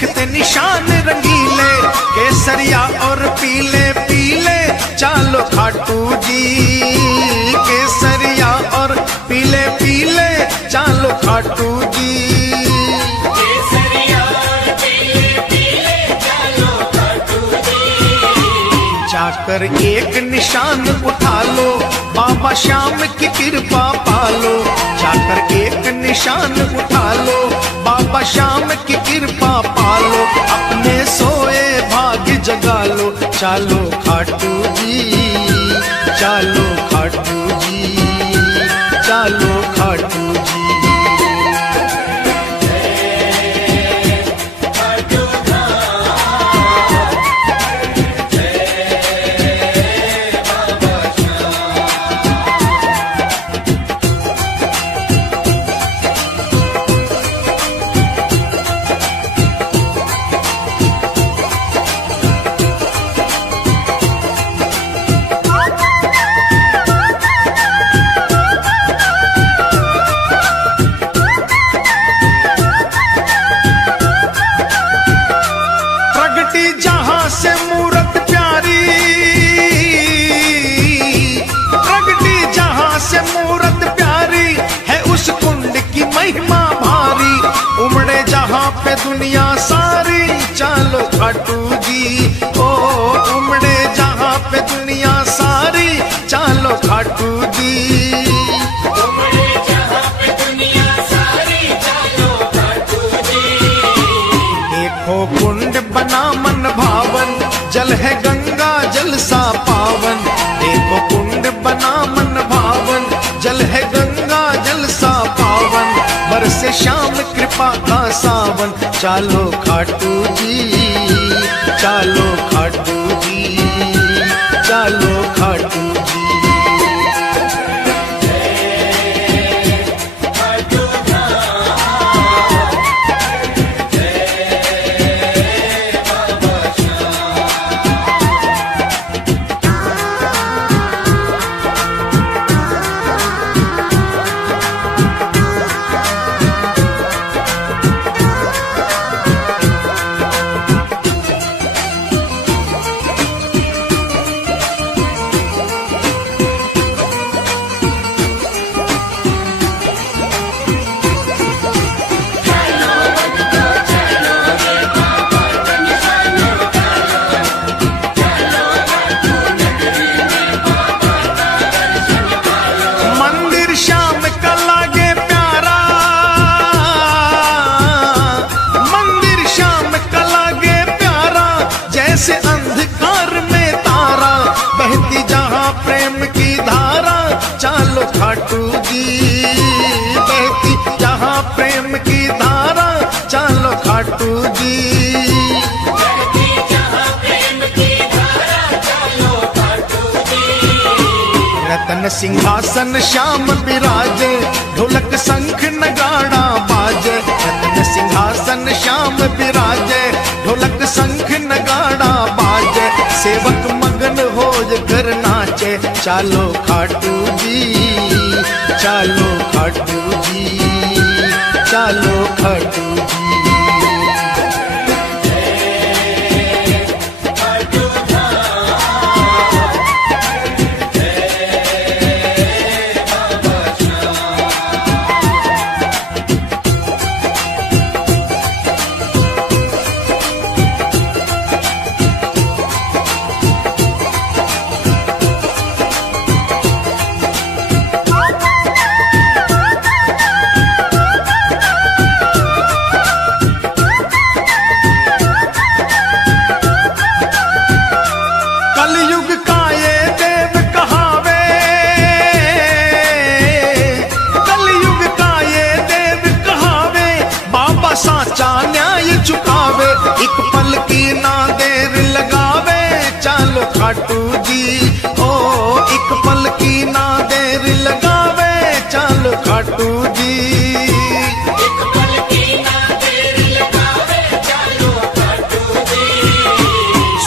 दिखते निशान रंगीले, केसरिया और पीले पीले चालो खाटू जी। केसरिया और पीले पीले चालो खाटू जी। केसरिया और पीले पीले चालो खाटू जी। जाकर एक निशान उठा लो, बाबा श्याम की कृपा पालो। जाकर एक निशान उठा लो, बाबा श्याम की कृपा पालो। अपने सोए भाग्य जगा लो, चालो खाटू जी। चालो खाटू जी, चालो खाटू जी। जहां से मूरत प्यारी, प्रगटी जहां से मूरत प्यारी है, उस कुंड की महिमा भारी। उमड़े जहां पे दुनिया सारी, चालो खाटू जी। ओ उमड़े जहां पे दुनिया सारी, चालो खाटू जी। उमड़े जहां पे दुनिया सारी, चालो खाटू जी। देखो कुंड बना मन भावन, जल है गंगा जल सा पावन। देखो कुंड बना मन भावन, जल है गंगा जल सा पावन। बरसे श्याम कृपा का सावन, चालो खाटू जी। चालो खाटू जी, चालो खाटू जी। से अंधकार में तारा, बहती जहां प्रेम की धारा, चालो खाटू जी। बहती जहां प्रेम की धारा, चालो खाटू जी। बहती जहां प्रेम की धारा, चालो खाटू जी। रतन सिंहासन श्याम विराजे, ढोलक शंख नगाड़ा बाजे। रतन सिंहासन श्याम विराजे, ढोलक शंख नगाड़ा बाजे। सेवक मगन हो कर नाचे, चालो खाटू जी। चालो खाटू जी, चालो खाटू जी। कलयुग का ये देव कहावे, कलयुग का ये देव कहावे, बाबा साचा न्याय चुकावे। एक पल की ना देर लगावे, चालो खाटू जी। ओ एक पल की ना देर लगावे, चालो खाटू जी। एक पल की ना देर लगावे, चालो खाटू जी।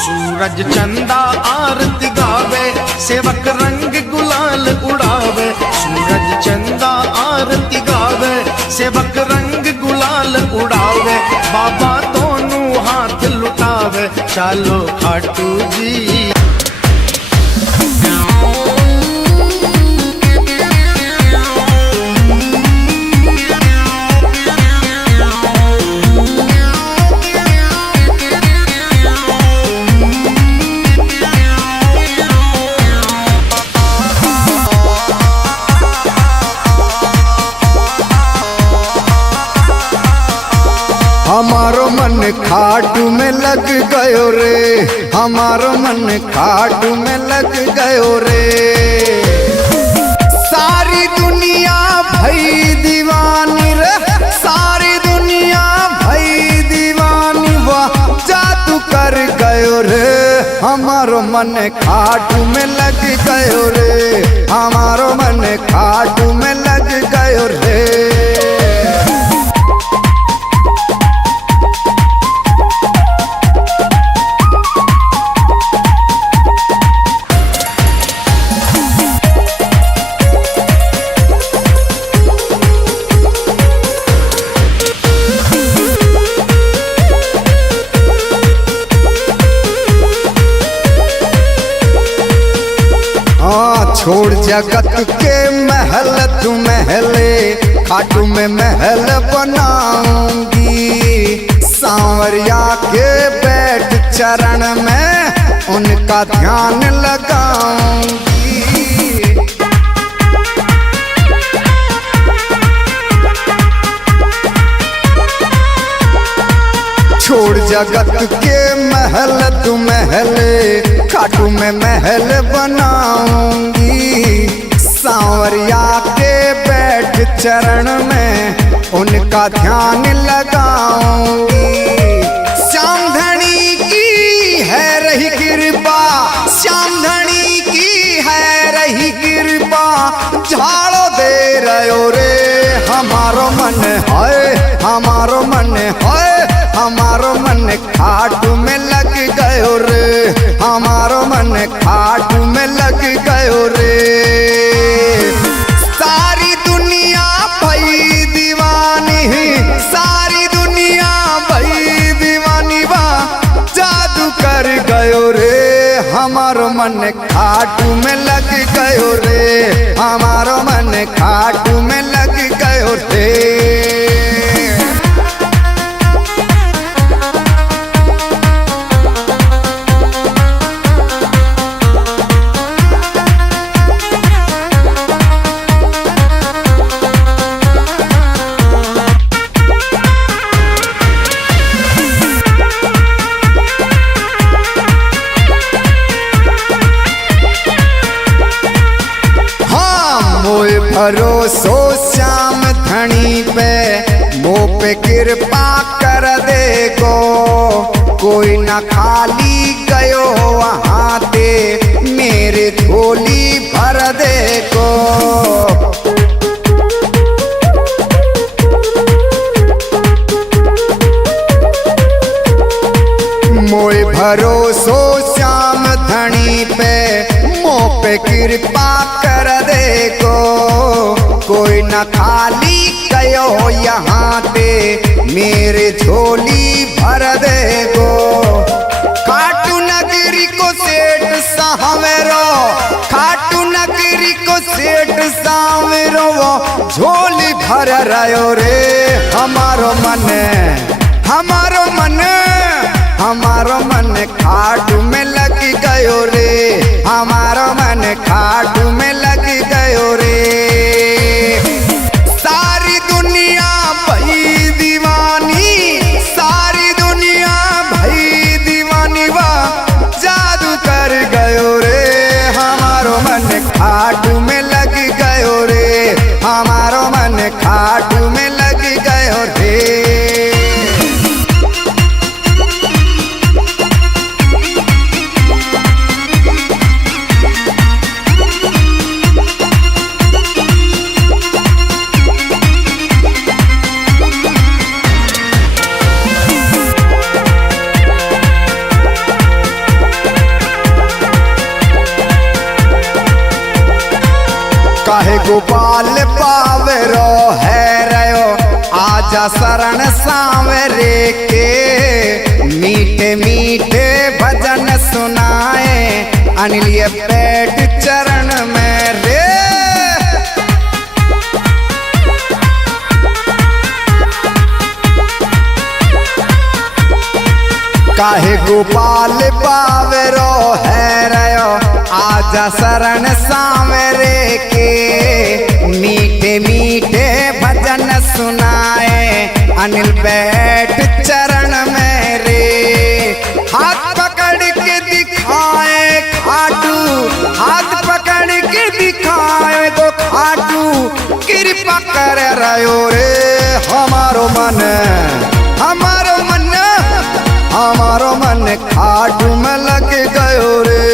सूरज चंदा आरती गावे, सेवक रंग गुलाल उड़ावे। सूरज चंदा आरती गावे, सेवक रंग गुलाल उड़ावे। बाबा दोनों चालो खाटू जी। हमारो मन खाटू में लग गयो रे, हमारो मन खाटू में लग गयो रे। सारी दुनिया भई दीवानी रे, सारी दुनिया भई दीवानी, वाह जादू कर गयो रे। हमारो मन खाटू में लग गयो रे, हमारो मन खाटू में लग गयो रे। छोड़ जगत के महल तू महले, खाटू में महल बनाऊंगी। सांवरिया के बैठ चरण में उनका ध्यान लगाऊंगी। छोड़ जगत के महल तू महले, खाटू में महल बनाऊंगी। सांवरिया के बैठ चरण में उनका ध्यान लगाऊंगी। श्याम धनी की है रही कृपा, श्याम धनी की है रही कृपा, झाड़ो दे रहो रे। हमारो मन है, हमारो मन है, हमारो मन खाटू में लग गयो रे, हमारो मन खाटू में लग गयो रे। सारी दुनिया भई दीवानी, सारी दुनिया भई दीवानी, वाह जादू कर गयो रे। हमारो मन खाटू में लग गयो रे, हमारो मन खाटू में लग गयो रे। भरोसो श्याम धनी पे, मुँह पे कृपा कर दे गो। कोई न खाली गयो वहाँ ते, मेरे झोली भर दे गो। मोए भरोसो श्याम धनी पे, मुँह पे कृपा कर दे गो। कोई न खाली गयो यहाँ पे, मेरे झोली भर दे गो। खाटू नगरी को सेठ सावेरो, खाटू नगरी को सेठ सावेरो, वो झोली भर रहो रे। हमारो मन, हमारो मन, हमारो मन खाटू में लग गयो रे, हमारो मन खाटू में लग गयो रे। सारी दुनिया भई दीवानी, सारी दुनिया भई दीवानी, वाह जादू कर गयो रे। हमारो मन खाटू में लग गयो रे, हमारो मन खाटू में लग गयो रे। काहे गोपाल पावरो है रयो, आजा शरण सांवरे के। मीठे मीठे काहे गोपाल पावरो है रयो आजा शरण सावरे के मीठे मीठे भजन सुनाए अनिल बैठ चरण में रे हाथ पकड़ के दिखाए खाटू हाथ पकड़ के दिखाए गो खाटू कृपा कर रयो रे हमारो मन हमारो मन हमारो मन खाटू में लग गयो रे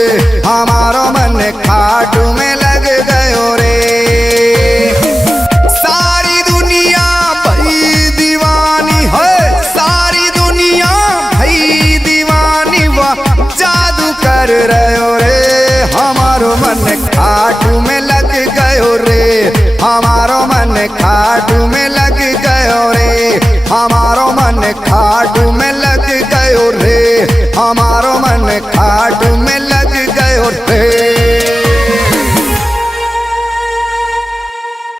हमारो मन खाटू में लग गयो रे सारी दुनिया भई दीवानी है सारी दुनिया भई दीवानी वाह जादू कर रयो रे हमारो मन खाटू में लग गयो रे हमारो मन खाटू में लग गयो रे हमारो मन खाटू में लग गयो रे हमारो मन खाटू में लग गयो रे।